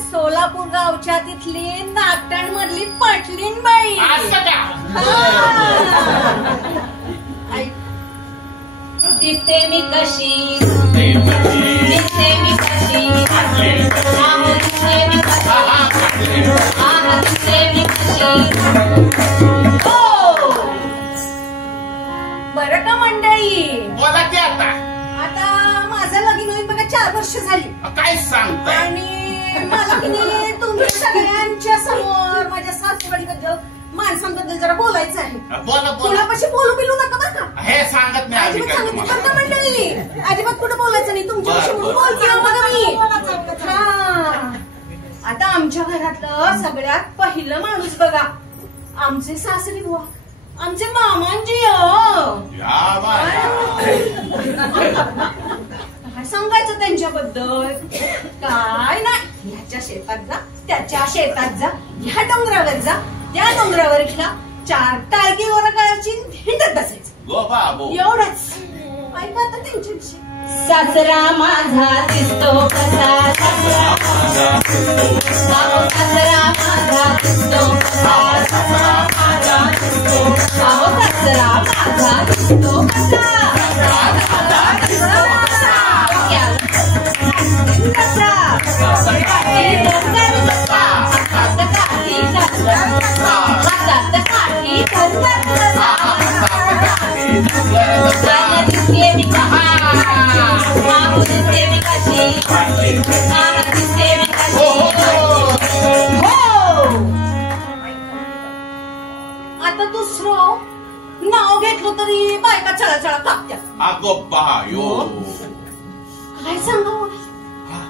सोलापूर गावच्या तिथली नागटाण मधली पटलीन बाई. दिसते मी कशी, दिसते मी कशी, दिसते मी कशी, दिसते मी कशी. हो बरं का मंडळी, बोला की आता माझं लगीन होईल बघा 4 वर्ष झाली. काय सांगताय? आणि मला की नाही तुम्ही सगळ्यांच्या समोर माझ्या सासूबाईबद्दल माणसांबद्दल जरा बोलायचं आहे. बोला बोला. कुणापाशी बोलू बिलू नका बरं का. हे सांगत नाही अजिबात सांगितलं थांबा मंडळी, अजिबात कुठं बोलायचं नाही. तुमच्यापाशी बोलते बघा मी. आता आमच्या घरातलं सगळ्यात पहिलं माणूस बघा आमचे सासरी बुवा, आमचे मामांजी. काय सांगायचं त्यांच्याबद्दल, काय नाही. ह्याच्या शेतात जा, त्याच्या शेतात जा, ह्या डोंगरावर जा, त्या डोंगरावर इथला 4 टाळकीवर काळाची हिंडत बसायचं. एवढंच. ऐका आता त्यांच्याविषयी. सासरा माझा दिसतो कसा, सासरा माझा सासरा माझा दिसतो कसा, सासरा माझा दिसतो कसा, सासरा माझा दिसतो कसा, सासरा माझा दिसतो कसा. आता दुसरं नाव घेतलं तरी बायका चळा कापत्या. अगो बायो, काय सांगावं.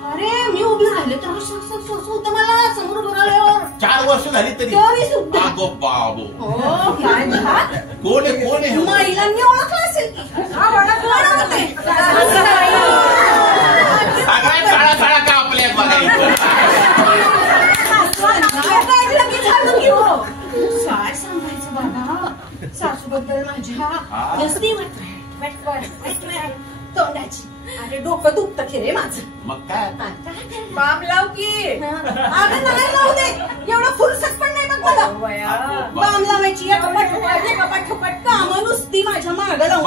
अरे मी उभी राहिले तर होतं मला समोर उभं राहिल्यावर 4 वर्ष झाली तरी सुद्धा. अगो बाबो. हो काय कोण आहे महिलांनी ओळखलं असेल की. सगळ्या साळा कापल्या बघायचं. काय सांगायचं बाबा, सासूबद्दल माझ्या नसती तोंडाची. अरे डोकं दुखतं खरे माझं. मग काय बाम लाव की. अगं नाही लावू दे, एवढं फुलसत पण नाही बघ मला. बाम लावायची एका कामं नुसती माझ्या मागं लावून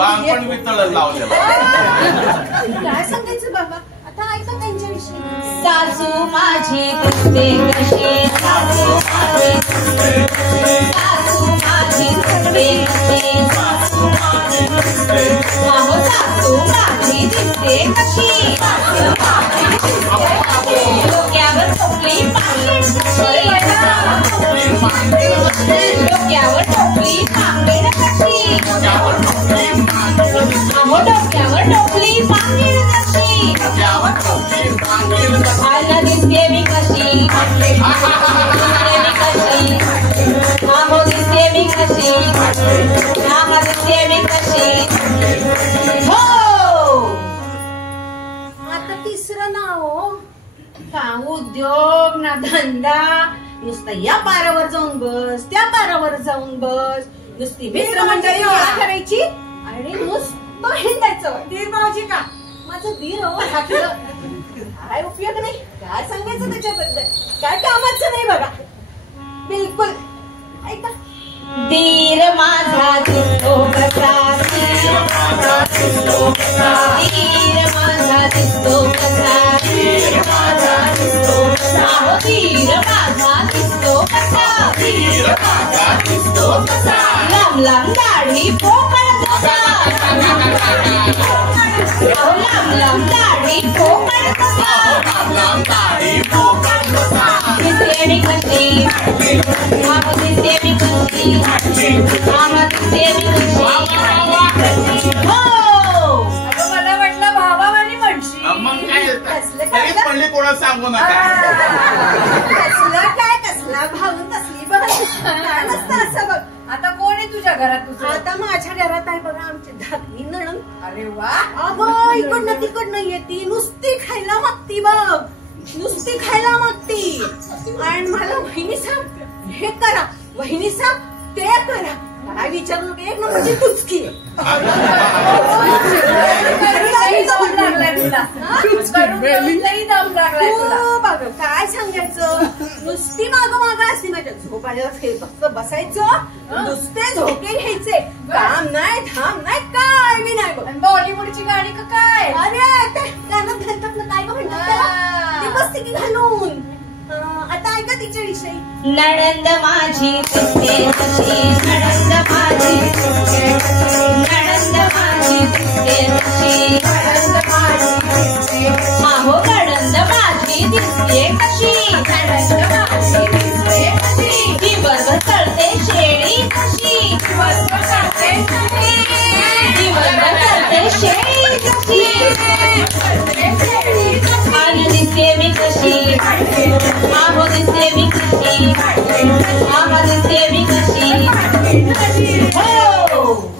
काय सांगायचं बाबा. आता ऐका त्यांच्याविषयी. सासू माझी दिसते कशी, सासू माझी दिसते कशी, सासू माझी दिसते कशी, सासू माझी दिसते सासू माझी दिसते कशी, सासू माझी दिसते कशी. डोक्यावर टोपली पांगेड कशी, डोक्यावर टोपली पांगेड कशी, डोक्यावर टोपली पांगेड कशी. आला दिसते मी कशी, दिसते मी कशी, मामो दिसते मी कशी, मामा दिसते मी कशी. हो आता तिसरं नाव का उद्योग ना धंदा, नुसतं या पारावर जाऊन बस, त्या पारावर जाऊन बस, नुसती मित्र मंडळी गोळा करायची आणि नुसतं हिंडायचं. दीर भाऊजी का माझं दीर हो, काय उपयोग नाही. काय सांगायचं त्याच्याबद्दल, काय कामाचं नाही बघा बिलकुल. ऐका. दीर माझा दिसतो कसा, दीर माझा दिसतो कसा, दीर माझा दिसतो कसा, दीर माझा दिसतो कसा, दीर माझा दिसतो कसा, दीर माझा दिसतो कसा. लांब लांब दाढी पोकळ कसा, लांब लांब दाढी पोकळ कसा, लांब लांब दाढी पोकळ कसा. दिसते मी कशी, मामा दिसते मी कशी, मामा दिसते मी कशी. हो मला म्हटलं भावावानी म्हणशी. मग काय पडली कोणा सांगू नका. कसला काय कसला भाऊ तसली बघ नसतं असं बघ. आता कोण आहे तुझ्या घरात तुझं? आता माझ्या घरात आहे बघा आमची धाकणी नणंद. अरे वा. अगं इकडनं तिकडनं येते, नुसती खायला मागती बघ, नुसती खायला मागती. आणि मला वहिनी साहेब हे करा, वहिनी साहेब ते करा. काय विचारू एक नंबरची टुचकी. दम लागलाय तुला. बघ काय सांगायचं, नुसती मागं असते माझ्या. झोपायला फक्त बसायचं, नुसते झोके घ्यायचे, काम नाही धाम नाही काय बी नाही बघ. बॉलिवूडची गाणी का काय? अरे ते गाणं घालतात ना, काय म्हणतात त्याला? ते बसते की घालून. आता ऐका तिच्या विषयी. नणंद माझी दिसते कशी, नणंद माझी दिसते कशी, नणंद माझी दिसते कशी, नणंद माझी दिसते. अहो नणंद माझी दिसते कशी, नणंद माझी दिसते कशी. दिवसभर चढते शेळी कशी, दिवसभर चढते शेळी, दिवसभर चढते शेळी कशी, आणि दिसते मी कशी. आहो दिसते मी कशी, आहो दिसते मी कशी. हो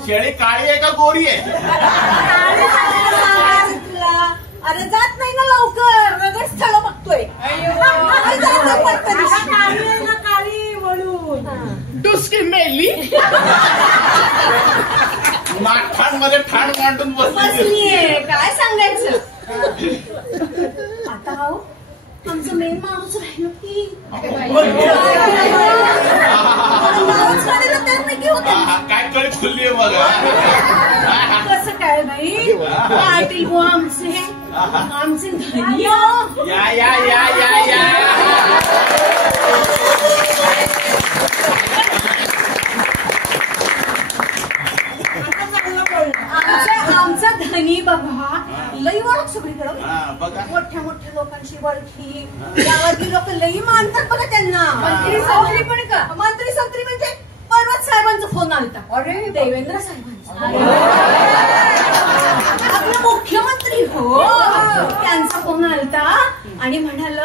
शेळी काळी आहे का गोरी आहे? अरे जात नाही ना लवकर, वेगळं स्थळ बघतोय. काळी म्हणून डुसकी मेली. ठाणमध्ये ठाण मांडून बसलीये, काय सांगायचं. आता हो आमचं मेन माणूस राहिलो की काय कळी खुल्ली आहे बघा. कसं काय बाई, पाटील हो आमचे धनी. या या या या या. आमचा धनी बघा, लई ओळख सगळीकडं. बघा मोठ्या मोठ्या लोकांची ओळखी, गावातली लोक लई मानतात बघा त्यांना. मंत्री संत्री पण का? मंत्री संत्री म्हणजे पर्वत साहेबांचा फोन आलता. अरे देवेंद्र साहेबांचा, आपला मुख्यमंत्री हो, त्यांचा फोन आलता आणि म्हणाल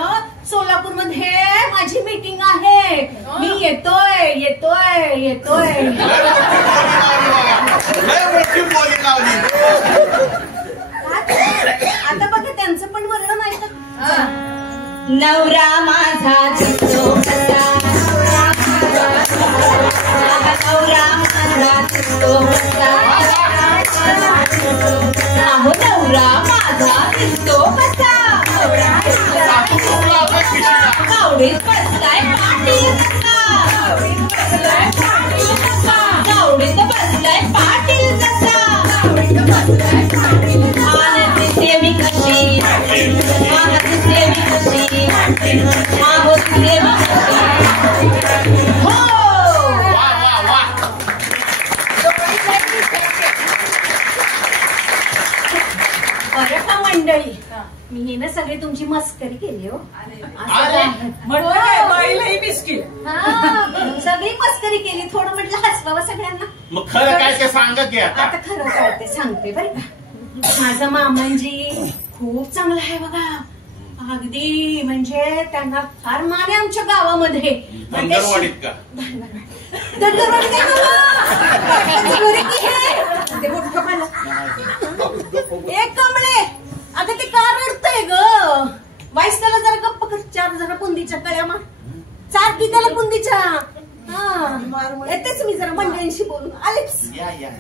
सोलापूरमध्ये माझी मीटिंग आहे, मी येतोय येतोय येतोय. बोली लावली. आता बघा त्यांचं पण वर्णन नाही का. नवरा माझा दिसतो कसा, नवरा माझा दिसतो कसा, अहो नवरा माझा दिसतो कसा. गावडीत बसलाय पाटील कसा, गावडीत बसलाय पाटील कसा. आनंद दिसते मी कशी, आनंद दिसते मी कशी, आहो दिसते मी कशी. हो बरं का मंडळी, मी ना सगळी तुमची मस्करी केली हो. बाईलाही बिस्किट. सगळी मस्करी केली, थोडं म्हटलं हसवावं सगळ्यांना. मग खरं काय ते सांगा की आता. आता खरं काय ते सांगते बरं का. माझा मामांजी खूप चांगला आहे बघा, अगदी म्हणजे त्यांना फार मान आहे आमच्या गावामध्ये. धनगरवाडीत का? धनगरवाडीत आहे बाबा. घरी की हे? ते मोठं पाहिलं. एक कमळे, अगं ते का रडतंय ग? वाईस त्याला जरा गप्प कर, चार जरा बुंदीच्या कळ्या मा चार की त्याला बुंदीच्या. येतेच मी जरा मंडळींशी बोलून आलेच. या या.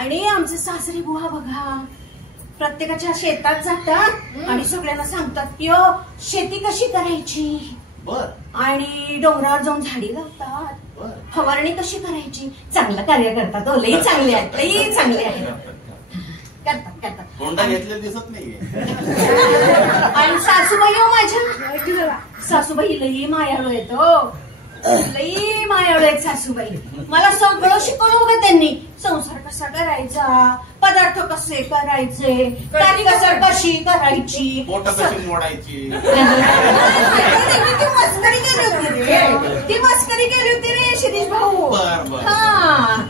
आणि आमचे सासरे बुवा बघा, प्रत्येकाच्या शेतात जातात आणि सगळ्यांना सांगतात की शेती कशी करायची, बर, आणि डोंगरावर जाऊन झाडी लावतात, बर, फवारणी कशी करायची. चांगलं कार्य करतात, लई चांगले आहेत, लई चांगले आहेत. करतात करतात. कोंडा घेतलेला दिसत नाहीये. आणि सासूबाई हो माझ्या, सासूबाई लई मायाळू आहेत हो, लई मायाळू आहेत सासूबाई. मला सगळं शिकवलं बघा त्यांनी. संसार कसा करायचा, पदार्थ कसे करायचे, टाकी कसर कशी करायची, बोटं कशी मोडायची. ती मस्करी केली होती रे, ती मस्करी केली होती रे शिरीष भाऊ. बर बर. हा,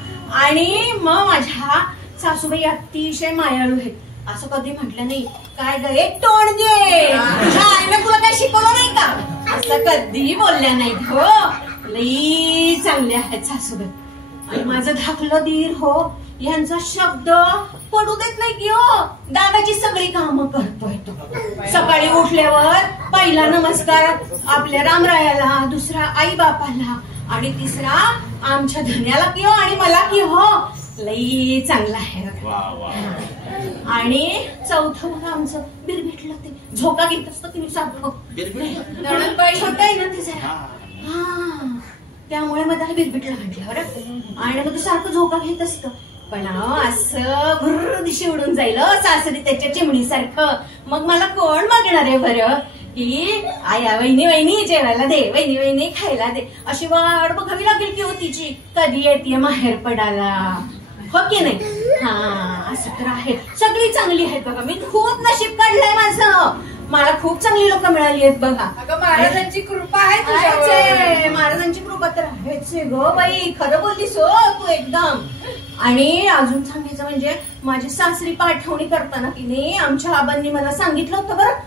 आणि मग माझ्या सासूबाई अतिशय मायाळू आहेत. असं कधी म्हटलं नाही काय ग एक तोंड घे, तुझ्या आईने तुला काही शिकवलं नाही का, असं कधी बोलल्या नाहीत हो. लई चांगले आहेत सासूबाई. आणि माझं धाकलं दीर हो, यांचा शब्द पडू देत नाही की हो. दादाची सगळी कामं करतोय तो. सकाळी उठल्यावर पहिला नमस्कार आपल्या रामरायाला, दुसरा आई बापाला, आणि तिसरा आमच्या धन्याला की हो, आणि मला की हो. लई चांगला आहे. वा वा. आणि चौथं बघा आमचं बिरबिटलं ते झोका घेत असतं की मी सारखं नणंदबाई छोटं आहे ना ते जरा हा. हा त्यामुळे मग त्याला बिरबिटला म्हटलं बरं आणि मग ते सारखं झोका घेत असतं पण असं भुर्र दिशी उडून जाईल सासरी त्याच्या चिमणीसारखं मग मला कोण मागणार आहे बरं की आया वहिनी वहिनी जेवायला दे वहिनी वहिनी खायला दे अशी वाट बघावी लागेल की हो तिची कधी येते माहेर पडायला हो की नाही हा असं तर आहे सगळी चांगली आहेत बघा मी खूप नशीब काढलंय माझं मला खूप चांगली लोक मिळाली आहेत बघा अगं महाराजांची कृपा आहे तुझ्यावर. आहेच, महाराजांची कृपा तर आहेच ग बाई खरं बोललीस हो तू एकदम आणि अजून सांगायचं म्हणजे माझी सासरी पाठवणी करताना की नाही आमच्या आबांनी मला सांगितलं होतं बरं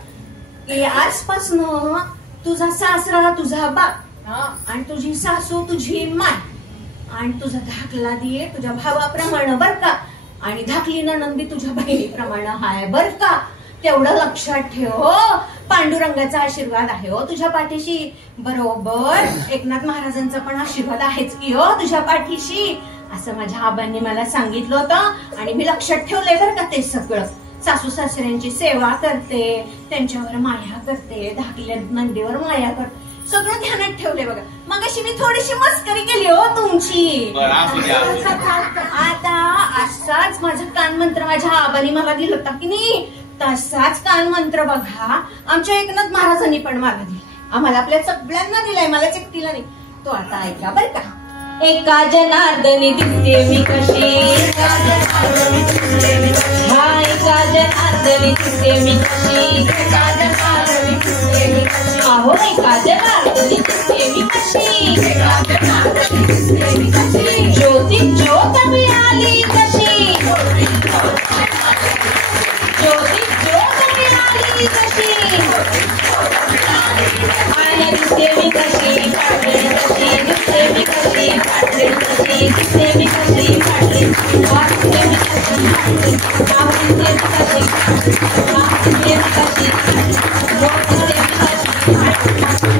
की आजपासनं तुझा सासरा तुझा बाप हा. आणि तुझी सासू तुझी माय आणि तुझा धाकला दे तुझ्या भावाप्रमाणे बर का आणि धाकली नणंदी तुझ्या बहिणीप्रमाणे हाय बर का तेवढं लक्षात ठेव हो पांडुरंगाचा आशीर्वाद आहे हो तुझ्या पाठीशी बरोबर एकनाथ महाराजांचा पण आशीर्वाद आहेच की हो तुझ्या पाठीशी असं माझ्या आबांनी मला सांगितलं होतं आणि मी लक्षात ठेवलंय बरं का ते सगळं सासू सासऱ्यांची सेवा करते त्यांच्यावर माया करते धाकल्या नंदीवर माया करते सगळं ध्यानात ठेवलंय बघा मग अशी मी थोडीशी मस्करी केली हो तुमची बरं, असू द्या, असू द्या. आता असाच माझा कानमंत्र माझ्या आबांनी मला दिला होता की नाही तसाच कानमंत्र बघा आमच्या एकनाथ महाराजांनी पण मला दिलाय आम्हाला आपल्या सगळ्यांना दिलाय मलाच एकटीला नाही तो आता ऐका बर का एका जनार्दनी दिसते मी कशी हा एका जनार्दनी दिसते मी कशी अहो एका जनार्दनी दिसते मी कशी ज्योती ज्योत मिळाली कशी ज्योती ज्योत मिळाली कशी आया दिसते मी कशी पाडली कशी दिसते मी कशी पाडली कशी दिसते मी कशी पाडली दिसते मी कशी पाडली दिसते मी कशी दिसते मी कशी दिसते मी कशी